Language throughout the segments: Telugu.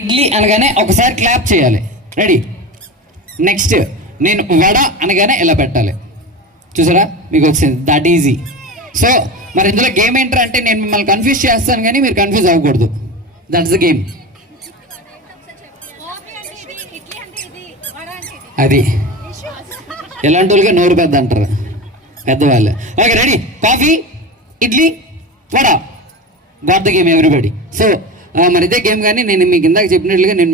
ఇడ్లీ అనగానే ఒకసారి క్లాప్ చేయాలి. రెడీ? నెక్స్ట్ నేను వడ అనగానే ఇలా పెట్టాలి. చూసారా, మీకు వచ్చింది. That easy. సో మరి ఇందులో గేమ్ ఏంటర్ అంటే నేను మిమ్మల్ని కన్ఫ్యూజ్ చేస్తాను కానీ మీరు కన్ఫ్యూజ్ అవ్వకూడదు. That's the game. అది ఎలాంటి వాళ్ళకి నోరు పెద్ద అంటారు పెద్దవాళ్ళు. Okay, ready? Coffee, idli, vada. Got the game everybody. So మరి ఇదే గేమ్. కానీ నేను మీకు ఇందాక చెప్పినట్లుగా నేను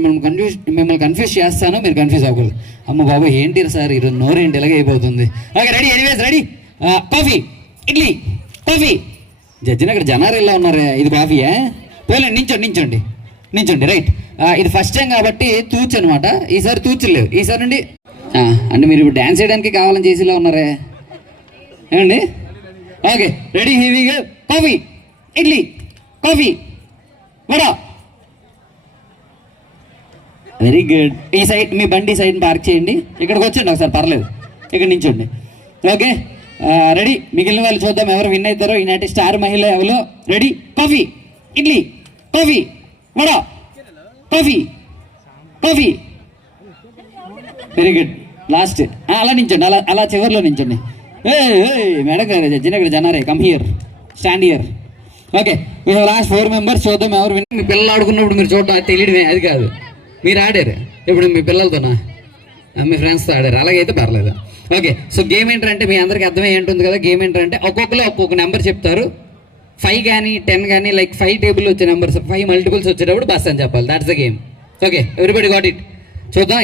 మిమ్మల్ని కన్ఫ్యూజ్ చేస్తాను, మీరు కన్ఫ్యూజ్ అవ్వకూడదు. అమ్మ బాబా ఏంటి సార్ ఈరోజు నోరు ఏంటి ఇలాగే అయిపోతుంది. Okay, ready? Anyways ready? Coffee, idli, coffee. జడ్జిని అక్కడ జనాలు ఇలా ఉన్నారు. ఇది కాఫీయా? పోలే, నించోండి. రైట్. ఇది ఫస్ట్ టైం కాబట్టి తూచు అనమాట. ఈసారి తూచులేవు. ఈసారి నుండి అంటే మీరు ఇప్పుడు డ్యాన్స్ చేయడానికి కావాలని చేసేలా ఉన్నారే ఏమండి? Okay, ready? హెవీగా coffee, idli, coffee, vada. Very good. ఈ సైడ్ మీ బండి సైడ్ పార్క్ చేయండి. ఇక్కడికి వచ్చండి ఒకసారి, పర్లేదు, ఇక్కడ నించోండి. Okay, ready? మిగిలిన వాళ్ళు చూద్దాం ఎవరు విన్ అవుతారో ఈనాటి స్టార్ మహిళ ఎవరో. Ready? Coffee, idli, coffee, vada, coffee, coffee. Very good. Last అలా నించండి, అలా చివరిలో నించండి. మేడం గారు జడ్జిని ఇక్కడ జనారే, come here, stand here. Okay, we have lost 4 members. చూద్దాం ఎవరు విన్. మీ పిల్లలు ఆడుకున్నప్పుడు మీరు చూడడం అది తెలియడమే, అది కాదు. మీరు ఆడారు ఇప్పుడు మీ పిల్లలతోనా మీ ఫ్రెండ్స్తో ఆడారు, అలాగైతే పర్లేదు. ఓకే, సో గేమ్ ఏంటంటే మీ అందరికీ అర్థమయ్యే ఉంటుంది కదా. గేమ్ ఏంటంటే ఒక్కొక్కరు ఒక్కొక్క నెంబర్ చెప్తారు. 5 కానీ 10 కానీ లైక్ 5 టేబుల్ వచ్చే నెంబర్స్, 5 మల్టిపుల్స్ వచ్చేటప్పుడు బస్ అని చెప్పాలి. That's the game. Okay, everybody got it? చూద్దాం.